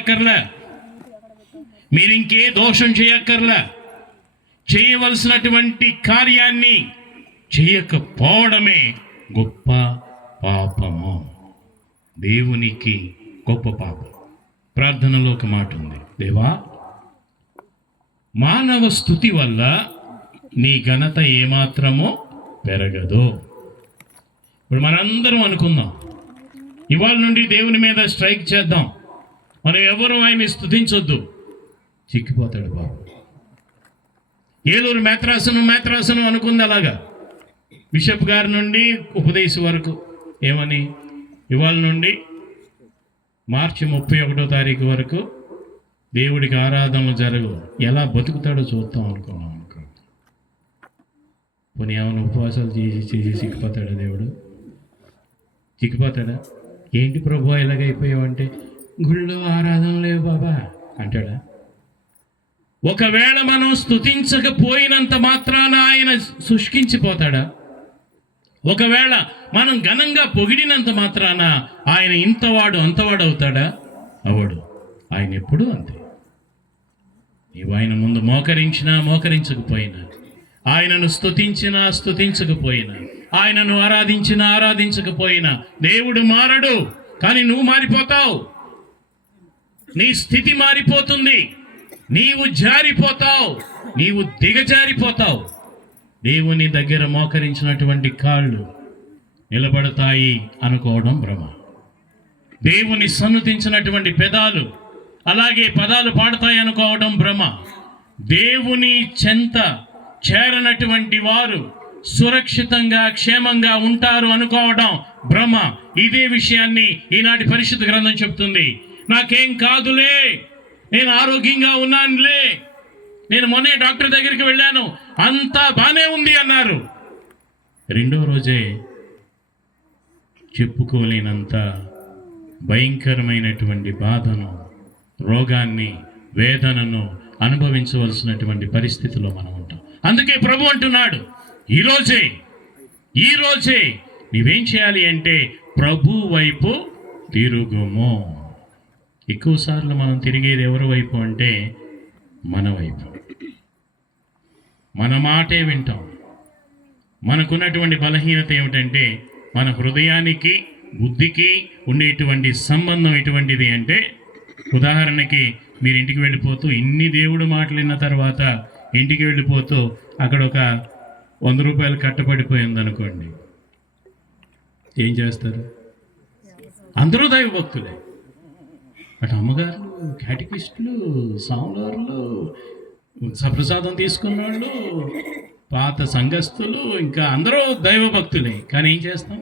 పడక్కర్లే, మీరు ఇంకే దోషం చేయక్కర్లే. చేయవలసినటువంటి కార్యాన్ని చేయకపోవడమే గొప్ప పాపము, దేవునికి గొప్ప పాపం. ప్రార్థనలో ఒక మాట ఉంది, దేవా మానవ స్తుతి వల్ల నీ ఘనత ఏమాత్రమో పెరగదు. ఇప్పుడు మనందరం అనుకుందాం, ఇవాళ నుండి దేవుని మీద స్ట్రైక్ చేద్దాం, మనం ఎవరు ఆయన్ని స్తుతించొద్దు, చిక్కిపోతాడు బాబు. ఏలూరు మేత్రాసనం అనుకుంది అలాగా. బిషప్ గారి నుండి ఉపదేశం వరకు ఏమని, ఇవాళ నుండి మార్చి 31వ తారీఖు వరకు దేవుడికి ఆరాధనలు జరగవు, ఎలా బతుకుతాడో చూద్దాం అనుకున్నాం. పోనీ ఏమైనా ఉపవాసాలు చేసి చిక్కిపోతాడా దేవుడు? చిక్కిపోతాడా? ఏంటి ప్రభు ఎలాగైపోయావంటే, గుళ్ళో ఆరాధన లేవు బాబా అంటాడా? ఒకవేళ మనం స్తుతించకపోయినంత మాత్రాన ఆయన శుష్కించిపోతాడా? ఒకవేళ మనం ఘనంగా పొగిడినంత మాత్రాన ఆయన ఇంతవాడు అంతవాడు అవుతాడా? అవడు. ఆయన ఎప్పుడూ అంతే. నీవు ఆయన ముందు మోకరించినా మోకరించకపోయినా, ఆయనను స్తుతించకపోయినా, ఆయనను ఆరాధించకపోయినా దేవుడు మారడు. కానీ నువ్వు మారిపోతావు, నీ స్థితి మారిపోతుంది, నీవు జారిపోతావు, నీవు దిగజారిపోతావు. దేవుని దగ్గర మోకరించినటువంటి కాళ్ళు నిలబడతాయి అనుకోవడం భ్రమ. దేవుని సన్నుతించినటువంటి పెదాలు అలాగే పదాలు పాడతాయి అనుకోవడం భ్రమ. దేవుని చెంత చేరనటువంటి వారు సురక్షితంగా క్షేమంగా ఉంటారు అనుకోవడం భ్రమ. ఇదే విషయాన్ని ఈనాటి పరిశుద్ధ గ్రంథం చెప్తుంది. నాకేం కాదులే, నేను ఆరోగ్యంగా ఉన్నానులే, నేను మొన్నే డాక్టర్ దగ్గరికి వెళ్ళాను, అంతా బానే ఉంది అన్నారు. రెండో రోజే చెప్పుకోలేనంత భయంకరమైనటువంటి బాధను, రోగాన్ని, వేదనను అనుభవించవలసినటువంటి పరిస్థితిలో మనం ఉంటాం. అందుకే ప్రభు అంటున్నాడు, ఈ రోజే నీవేం చేయాలి అంటే ప్రభు వైపు తిరుగుము. ఎక్కువసార్లు మనం తిరిగేది ఎవరి వైపు అంటే మన వైపు. మన మాటే వింటాం. మనకున్నటువంటి బలహీనత ఏమిటంటే, మన హృదయానికి బుద్ధికి ఉండేటువంటి సంబంధం ఎటువంటిది అంటే, ఉదాహరణకి మీరు ఇంటికి వెళ్ళిపోతూ ఇన్ని దేవుడు మాటలు విన్న తర్వాత ఇంటికి వెళ్ళిపోతూ అక్కడ ఒక 100 రూపాయలు కట్టబడిపోయింది అనుకోండి, ఏం చేస్తారు? అందరూ దైవ భక్తులే, అటు అమ్మగారులు, క్యాటకిస్టులు, సాములారులు, సప్రసాదం తీసుకున్న వాళ్ళు, పాత సంఘస్థులు, ఇంకా అందరూ దైవ భక్తులే. కానీ ఏం చేస్తాం?